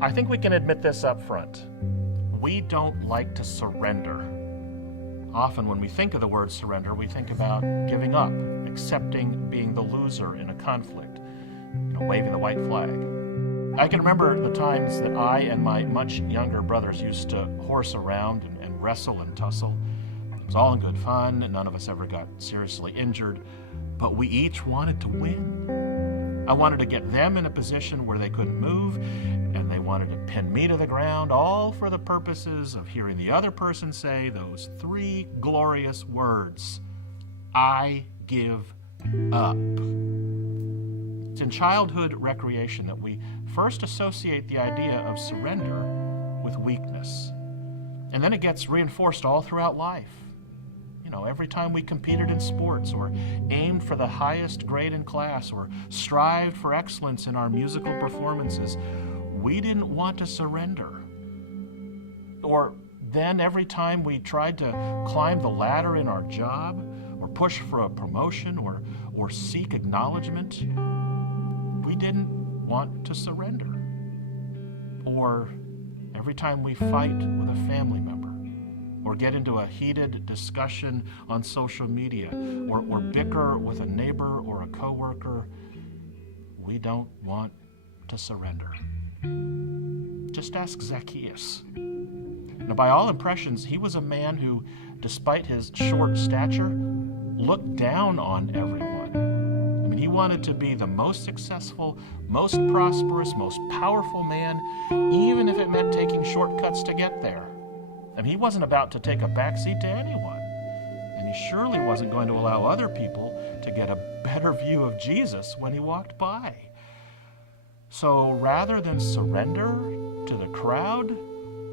I think we can admit this up front. We don't like to surrender. Often when we think of the word surrender, we think about giving up, accepting being the loser in a conflict, waving the white flag. I can remember the times that I and my much younger brothers used to horse around and wrestle and tussle. It was all in good fun, and none of us ever got seriously injured, but we each wanted to win. I wanted to get them in a position where they couldn't move, and they wanted to pin me to the ground, all for the purposes of hearing the other person say those three glorious words, I give up. It's in childhood recreation that we first associate the idea of surrender with weakness. And then it gets reinforced all throughout life. Every time we competed in sports or aimed for the highest grade in class or strived for excellence in our musical performances, we didn't want to surrender. Or then every time we tried to climb the ladder in our job or push for a promotion or seek acknowledgement, we didn't want to surrender. Or every time we fight with a family member, or get into a heated discussion on social media, or bicker with a neighbor or a coworker, we don't want to surrender. Just ask Zacchaeus. Now, by all impressions, he was a man who, despite his short stature, looked down on everyone. He wanted to be the most successful, most prosperous, most powerful man, even if it meant taking shortcuts to get there. He wasn't about to take a backseat to anyone. And he surely wasn't going to allow other people to get a better view of Jesus when he walked by. So rather than surrender to the crowd,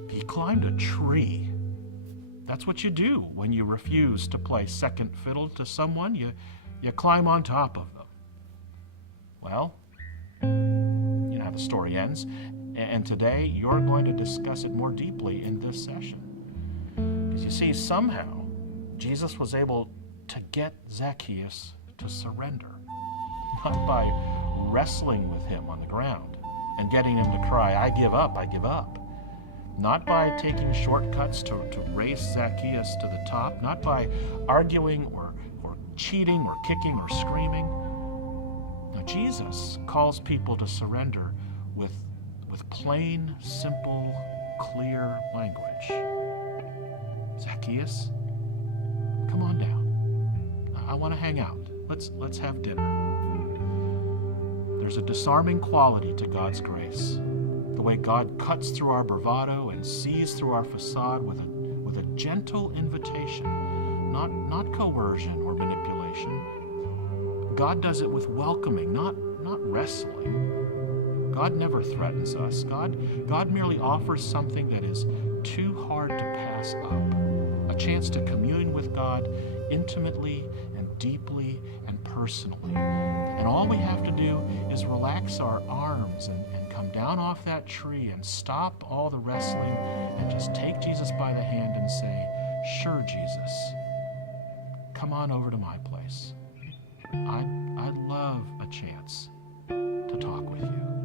he climbed a tree. That's what you do when you refuse to play second fiddle to someone. You climb on top of them. Well, you know how the story ends. And today you're going to discuss it more deeply in this session. Because you see, somehow Jesus was able to get Zacchaeus to surrender. Not by wrestling with him on the ground and getting him to cry, I give up, I give up. Not by taking shortcuts to race Zacchaeus to the top. Not by arguing or cheating or kicking or screaming. No, Jesus calls people to surrender with plain, simple, clear language. Zacchaeus, come on down. I want to hang out. Let's have dinner. There's a disarming quality to God's grace. The way God cuts through our bravado and sees through our facade with a gentle invitation, not coercion or manipulation. God does it with welcoming, not wrestling. God never threatens us. God merely offers something that is too hard to pass up. A chance to commune with God intimately and deeply and personally. And all we have to do is relax our arms and come down off that tree and stop all the wrestling and just take Jesus by the hand and say, sure, Jesus, come on over to my place. I'd love a chance to talk with you.